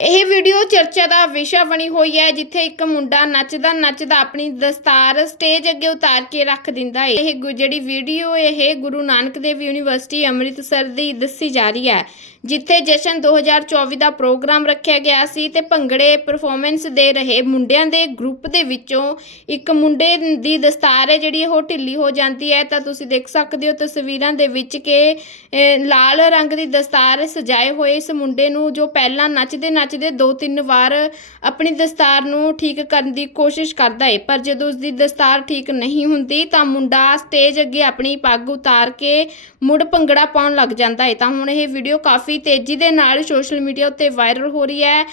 ਇਹ ਵੀਡੀਓ ਚਰਚਾ ਦਾ ਵਿਸ਼ਾ ਬਣੀ ਹੋਈ ਹੈ, ਜਿੱਥੇ ਇੱਕ ਮੁੰਡਾ ਨੱਚਦਾ ਨੱਚਦਾ ਆਪਣੀ ਦਸਤਾਰ ਸਟੇਜ ਅੱਗੇ ਉਤਾਰ ਕੇ ਰੱਖ ਦਿੰਦਾ ਹੈ। ਇਹ ਜਿਹੜੀ ਵੀਡੀਓ ਇਹ ਗੁਰੂ ਨਾਨਕ ਦੇਵ ਯੂਨੀਵਰਸਿਟੀ ਅੰਮ੍ਰਿਤਸਰ ਦੀ ਦੱਸੀ ਜਾ ਰਹੀ ਹੈ। ਜਿੱਥੇ ਜਸ਼ਨ 2024 ਦਾ ਪ੍ਰੋਗਰਾਮ ਰੱਖਿਆ ਗਿਆ ਸੀ ਤੇ ਭੰਗੜੇ ਪਰਫਾਰਮੈਂਸ ਦੇ ਰਹੇ ਮੁੰਡਿਆਂ ਦੇ ਗਰੁੱਪ ਦੇ ਵਿੱਚੋਂ ਇੱਕ ਮੁੰਡੇ ਦੀ ਦਸਤਾਰ ਹੈ ਜਿਹੜੀ ਉਹ ਢਿੱਲੀ ਹੋ ਜਾਂਦੀ ਹੈ। ਤਾਂ ਤੁਸੀਂ ਦੇਖ ਸਕਦੇ ਹੋ ਤਸਵੀਰਾਂ ਦੇ ਵਿੱਚ ਕਿ ਅਹ, ਲਾਲ ਰੰਗ ਦੀ ਦਸਤਾਰ ਸਜਾਏ ਹੋਏ ਇਸ ਮੁੰਡੇ ਨੂੰ ਜੋ ਪਹਿਲਾਂ ਨੱਚਦੇ ਨੱਚਦੇ ਦੋ ਤਿੰਨ ਵਾਰ ਆਪਣੀ ਦਸਤਾਰ ਨੂੰ ਠੀਕ ਕਰਨ ਦੀ ਕੋਸ਼ਿਸ਼ ਕਰਦਾ ਹੈ ਪਰ ਜਦੋਂ ਉਸ ਦੀ ਦਸਤਾਰ ਠੀਕ ਨਹੀਂ ਹੁੰਦੀ ਤਾਂ ਮੁੰਡਾ ਸਟੇਜ ਅੱਗੇ ਆਪਣੀ ਪੱਗ ਉਤਾਰ ਕੇ ਮੁੜ ਭੰਗੜਾ ਪਾਉਣ ਲੱਗ ਜਾਂਦਾ ਹੈ ਤਾਂ ਹੁਣ ਇਹ ਵੀਡੀਓ ਕਾਫੀ ਤੇਜ਼ੀ ਦੇ ਨਾਲ ਸੋਸ਼ਲ ਮੀਡੀਆ ਉੱਤੇ ਵਾਇਰਲ ਹੋ ਰਹੀ ਹੈ।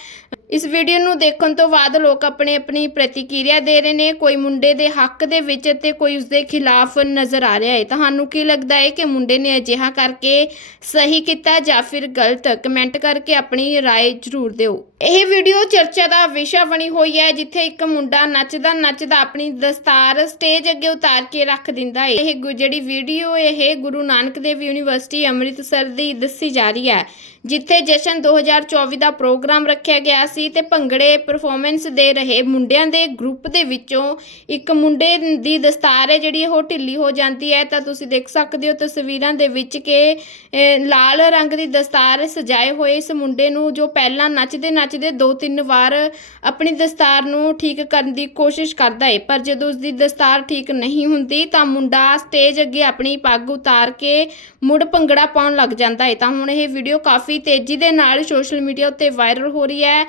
ਇਸ ਵੀਡੀਓ ਨੂੰ ਦੇਖਣ ਤੋਂ ਬਾਅਦ ਲੋਕ ਆਪਣੀ ਆਪਣੀ ਪ੍ਰਤੀਕਿਰਿਆ ਦੇ ਰਹੇ ਨੇ ਕੋਈ ਮੁੰਡੇ ਦੇ ਹੱਕ ਦੇ ਵਿੱਚ ਤੇ ਕੋਈ ਉਸਦੇ ਖਿਲਾਫ ਨਜ਼ਰ ਆ ਰਿਹਾ ਹੈ ਤੁਹਾਨੂੰ ਕੀ ਲੱਗਦਾ ਹੈ ਕਿ ਮੁੰਡੇ ਨੇ ਅਜਿਹਾ ਕਰਕੇ ਸਹੀ ਕੀਤਾ ਜਾਂ ਫਿਰ ਗਲਤ ਕਮੈਂਟ ਕਰਕੇ ਆਪਣੀ رائے ਜ਼ਰੂਰ ਦਿਓ ਇਹ ਵੀਡੀਓ ਚਰਚਾ ਦਾ ਵਿਸ਼ਾ ਬਣੀ ਹੋਈ ਹੈ ਜਿੱਥੇ ਇੱਕ ਮੁੰਡਾ ਨੱਚਦਾ ਨੱਚਦਾ ਆਪਣੀ ਦਸਤਾਰ ਸਟੇਜ ਅੱਗੇ ਉਤਾਰ ਕੇ ਰੱਖ ਦਿੰਦਾ ਹੈ ਇਹ ਗੁ- ਜਿਹੜੀ ਵੀਡੀਓ ਇਹ ਗੁਰੂ ਨਾਨਕ ਦੇਵ ਯੂਨੀਵਰਸਿਟੀ ਅੰਮ੍ਰਿਤਸਰ ਦੀ ਦੱਸੀ ਜਾ ਰਹੀ ਹੈ ਜਿੱਥੇ ਜਸ਼ਨ 2024 ਦਾ ਪ੍ਰੋਗਰਾਮ ਰੱਖਿਆ ਗਿਆ ਸੀ ਤੇ ਭੰਗੜੇ ਪਰਫਾਰਮੈਂਸ ਦੇ ਰਹੇ ਮੁੰਡਿਆਂ ਦੇ ਗਰੁੱਪ ਦੇ ਵਿੱਚੋਂ ਇੱਕ ਮੁੰਡੇ ਦੀ ਦਸਤਾਰ ਹੈ ਜਿਹੜੀ ਉਹ ਢਿੱਲੀ ਹੋ ਜਾਂਦੀ ਹੈ। ਤਾਂ ਤੁਸੀਂ ਦੇਖ ਸਕਦੇ ਹੋ ਤਸਵੀਰਾਂ ਦੇ ਵਿੱਚ ਕਿ ਲਾਲ ਰੰਗ ਦੀ ਦਸਤਾਰ ਸਜਾਏ ਹੋਏ ਇਸ ਮੁੰਡੇ ਨੂੰ ਜੋ ਪਹਿਲਾਂ ਨੱਚਦੇ ਨੱਚਦੇ ਦੋ ਤਿੰਨ ਵਾਰ ਆਪਣੀ ਦਸਤਾਰ ਨੂੰ ਠੀਕ ਕਰਨ ਦੀ ਕੋਸ਼ਿਸ਼ ਕਰਦਾ ਹੈ ਪਰ ਜਦੋਂ ਉਸ ਦੀ ਦਸਤਾਰ ਠੀਕ ਨਹੀਂ ਹੁੰਦੀ ਤਾਂ ਮੁੰਡਾ ਸਟੇਜ ਅੱਗੇ ਆਪਣੀ ਪੱਗ ਉਤਾਰ ਕੇ ਮੁੜ ਭੰਗੜਾ ਪਾਉਣ ਲੱਗ ਜਾਂਦਾ ਹੈ ਤਾਂ ਹੁਣ ਇਹ ਵੀਡੀਓ ਕਾਫੀ ਤੇਜ਼ੀ ਦੇ ਨਾਲ ਸੋਸ਼ਲ ਮੀਡੀਆ ਉੱਤੇ ਵਾਇਰਲ ਹੋ ਰਹੀ ਹੈ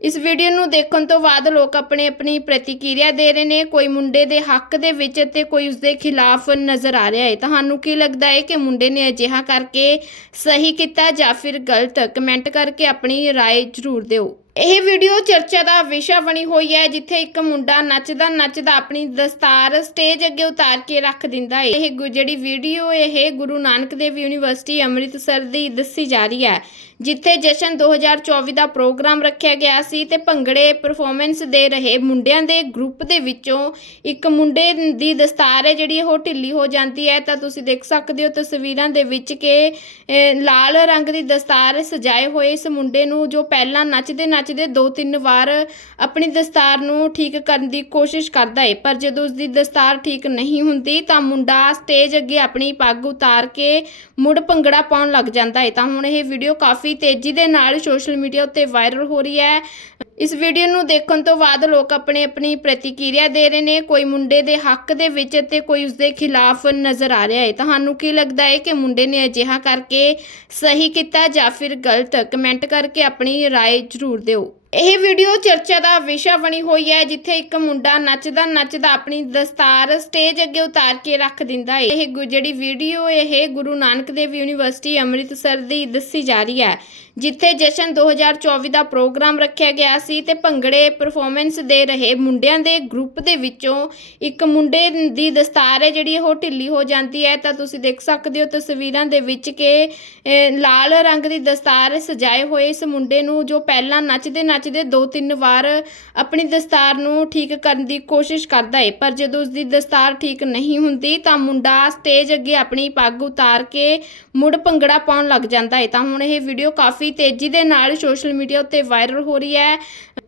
ਇਸ ਵੀਡੀਓ ਨੂੰ ਦੇਖਣ ਤੋਂ ਬਾਅਦ ਲੋਕ ਆਪਣੀ ਆਪਣੀ ਪ੍ਰਤੀਕਿਰਿਆ ਦੇ ਰਹੇ ਨੇ ਕੋਈ ਮੁੰਡੇ ਦੇ ਹੱਕ ਦੇ ਵਿੱਚ ਤੇ ਕੋਈ ਉਸਦੇ ਖਿਲਾਫ ਨਜ਼ਰ ਆ ਰਿਹਾ ਹੈ ਤੁਹਾਨੂੰ ਕੀ ਲੱਗਦਾ ਹੈ ਕਿ ਮੁੰਡੇ ਨੇ ਅਜਿਹਾ ਕਰਕੇ ਸਹੀ ਕੀਤਾ ਜਾਂ ਫਿਰ ਗਲਤ ਕਮੈਂਟ ਕਰਕੇ ਆਪਣੀ رائے ਜ਼ਰੂਰ ਦਿਓ ਇਹ ਵੀਡੀਓ ਚਰਚਾ ਦਾ ਵਿਸ਼ਾ ਬਣੀ ਹੋਈ ਹੈ, ਜਿੱਥੇ ਇੱਕ ਮੁੰਡਾ ਨੱਚਦਾ ਨੱਚਦਾ ਆਪਣੀ ਦਸਤਾਰ ਸਟੇਜ ਅੱਗੇ ਉਤਾਰ ਕੇ ਰੱਖ ਦਿੰਦਾ ਹੈ। ਇਹ ਗੁ- ਜਿਹੜੀ ਵੀਡੀਓ ਇਹ ਗੁਰੂ ਨਾਨਕ ਦੇਵ ਯੂਨੀਵਰਸਿਟੀ ਅੰਮ੍ਰਿਤਸਰ ਦੀ ਦੱਸੀ ਜਾ ਰਹੀ ਹੈ, ਜਿੱਥੇ ਜਸ਼ਨ 2024 ਦਾ ਪ੍ਰੋਗਰਾਮ ਰੱਖਿਆ ਗਿਆ ਸੀ ਤੇ ਭੰਗੜੇ ਪਰਫਾਰਮੈਂਸ ਦੇ ਰਹੇ ਮੁੰਡਿਆਂ ਦੇ ਗਰੁੱਪ ਦੇ ਵਿੱਚੋਂ ਇੱਕ ਮੁੰਡੇ ਦੀ ਦਸਤਾਰ ਹੈ, ਜਿਹੜੀ ਉਹ ਢਿੱਲੀ ਹੋ ਜਾਂਦੀ ਹੈ। ਤਾਂ ਤੁਸੀਂ ਦੇਖ ਸਕਦੇ ਹੋ ਤਸਵੀਰਾਂ ਦੇ ਵਿੱਚ ਕਿ ਲਾਲ ਰੰਗ ਦੀ ਦਸਤਾਰ ਸਜਾਏ ਹੋਏ ਇਸ ਮੁੰਡੇ ਨੂੰ, ਜੋ ਪਹਿਲਾਂ ਨੱਚਦੇ ਨੱਚ ਨੱਚਦੇ ਦੋ ਤਿੰਨ ਵਾਰ ਆਪਣੀ ਦਸਤਾਰ ਨੂੰ ਠੀਕ ਕਰਨ ਦੀ ਕੋਸ਼ਿਸ਼ ਕਰਦਾ ਹੈ ਪਰ ਜਦੋਂ ਉਸ ਦੀ ਦਸਤਾਰ ਠੀਕ ਨਹੀਂ ਹੁੰਦੀ ਤਾਂ ਮੁੰਡਾ ਸਟੇਜ ਅੱਗੇ ਆਪਣੀ ਪੱਗ ਉਤਾਰ ਕੇ ਮੁੜ ਭੰਗੜਾ ਪਾਉਣ ਲੱਗ ਜਾਂਦਾ ਹੈ ਤਾਂ ਹੁਣ ਇਹ ਵੀਡੀਓ ਕਾਫੀ ਤੇਜ਼ੀ ਦੇ ਨਾਲ ਸੋਸ਼ਲ ਮੀਡੀਆ ਉੱਤੇ ਵਾਇਰਲ ਹੋ ਰਹੀ ਹੈ ਇਸ ਵੀਡੀਓ ਨੂੰ ਦੇਖਣ ਤੋਂ ਬਾਅਦ ਲੋਕ ਆਪਣੀ ਆਪਣੀ ਪ੍ਰਤੀਕਿਰਿਆ ਦੇ ਰਹੇ ਨੇ ਕੋਈ ਮੁੰਡੇ ਦੇ ਹੱਕ ਦੇ ਵਿੱਚ ਤੇ ਕੋਈ ਉਸਦੇ ਖਿਲਾਫ ਨਜ਼ਰ ਆ ਰਿਹਾ ਹੈ ਤੁਹਾਨੂੰ ਕੀ ਲੱਗਦਾ ਹੈ ਕਿ ਮੁੰਡੇ ਨੇ ਅਜਿਹਾ ਕਰਕੇ ਸਹੀ ਕੀਤਾ ਜਾਂ ਫਿਰ ਗਲਤ ਕਮੈਂਟ ਕਰਕੇ ਆਪਣੀ رائے ਜ਼ਰੂਰ ਦਿਓ aconteceu ਇਹ ਵੀਡੀਓ ਚਰਚਾ ਦਾ ਵਿਸ਼ਾ ਬਣੀ ਹੋਈ ਹੈ, ਜਿੱਥੇ ਇੱਕ ਮੁੰਡਾ ਨੱਚਦਾ ਨੱਚਦਾ ਆਪਣੀ ਦਸਤਾਰ ਸਟੇਜ ਅੱਗੇ ਉਤਾਰ ਕੇ ਰੱਖ ਦਿੰਦਾ ਹੈ ਇਹ ਗੁ- ਜਿਹੜੀ ਵੀਡੀਓ ਇਹ ਗੁਰੂ ਨਾਨਕ ਦੇਵ ਯੂਨੀਵਰਸਿਟੀ ਅੰਮ੍ਰਿਤਸਰ ਦੀ ਦੱਸੀ ਜਾ ਰਹੀ ਹੈ, ਜਿੱਥੇ ਜਸ਼ਨ 2024 ਦਾ ਪ੍ਰੋਗਰਾਮ ਰੱਖਿਆ ਗਿਆ ਸੀ ਤੇ ਭੰਗੜੇ ਪਰਫਾਰਮੈਂਸ ਦੇ ਰਹੇ ਮੁੰਡਿਆਂ ਦੇ ਗਰੁੱਪ ਦੇ ਵਿੱਚੋਂ ਇੱਕ ਮੁੰਡੇ ਦੀ ਦਸਤਾਰ ਹੈ, ਜਿਹੜੀ ਉਹ ਢਿੱਲੀ ਹੋ ਜਾਂਦੀ ਹੈ। ਤਾਂ ਤੁਸੀਂ ਦੇਖ ਸਕਦੇ ਹੋ ਤਸਵੀਰਾਂ ਦੇ ਵਿੱਚ ਕਿ ਲਾਲ ਰੰਗ ਦੀ ਦਸਤਾਰ ਸਜਾਏ ਹੋਏ ਇਸ ਮੁੰਡੇ ਨੂੰ, ਜੋ ਪਹਿਲਾਂ ਨੱਚਦੇ ਨੱਚ ਨੱਚਦੇ ਦੋ ਤਿੰਨ ਵਾਰ ਆਪਣੀ ਦਸਤਾਰ ਨੂੰ ਠੀਕ ਕਰਨ ਦੀ ਕੋਸ਼ਿਸ਼ ਕਰਦਾ ਹੈ ਪਰ ਜਦੋਂ ਉਸ ਦੀ ਦਸਤਾਰ ਠੀਕ ਨਹੀਂ ਹੁੰਦੀ ਤਾਂ ਮੁੰਡਾ ਸਟੇਜ ਅੱਗੇ ਆਪਣੀ ਪੱਗ ਉਤਾਰ ਕੇ ਮੁੜ ਭੰਗੜਾ ਪਾਉਣ ਲੱਗ ਜਾਂਦਾ ਹੈ ਤਾਂ ਹੁਣ ਇਹ ਵੀਡੀਓ ਕਾਫੀ ਤੇਜ਼ੀ ਦੇ ਨਾਲ ਸੋਸ਼ਲ ਮੀਡੀਆ ਉੱਤੇ ਵਾਇਰਲ ਹੋ ਰਹੀ ਹੈ।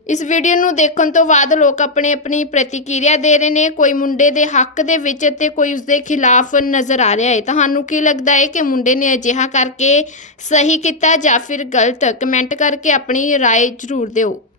ਇਸ ਵੀਡੀਓ ਨੂੰ ਦੇਖਣ ਤੋਂ ਬਾਅਦ ਲੋਕ ਆਪਣੀ ਆਪਣੀ ਪ੍ਰਤੀਕਿਰਿਆ ਦੇ ਰਹੇ ਨੇ ਕੋਈ ਮੁੰਡੇ ਦੇ ਹੱਕ ਦੇ ਵਿੱਚ ਤੇ ਕੋਈ ਉਸਦੇ ਖਿਲਾਫ ਨਜ਼ਰ ਆ ਰਿਹਾ ਹੈ ਤੁਹਾਨੂੰ ਕੀ ਲੱਗਦਾ ਹੈ ਕਿ ਮੁੰਡੇ ਨੇ ਅਜਿਹਾ ਕਰਕੇ ਸਹੀ ਕੀਤਾ ਜਾਂ ਫਿਰ ਗਲਤ ਕਮੈਂਟ ਕਰਕੇ ਆਪਣੀ رائے ਜ਼ਰੂਰ ਦਿਓ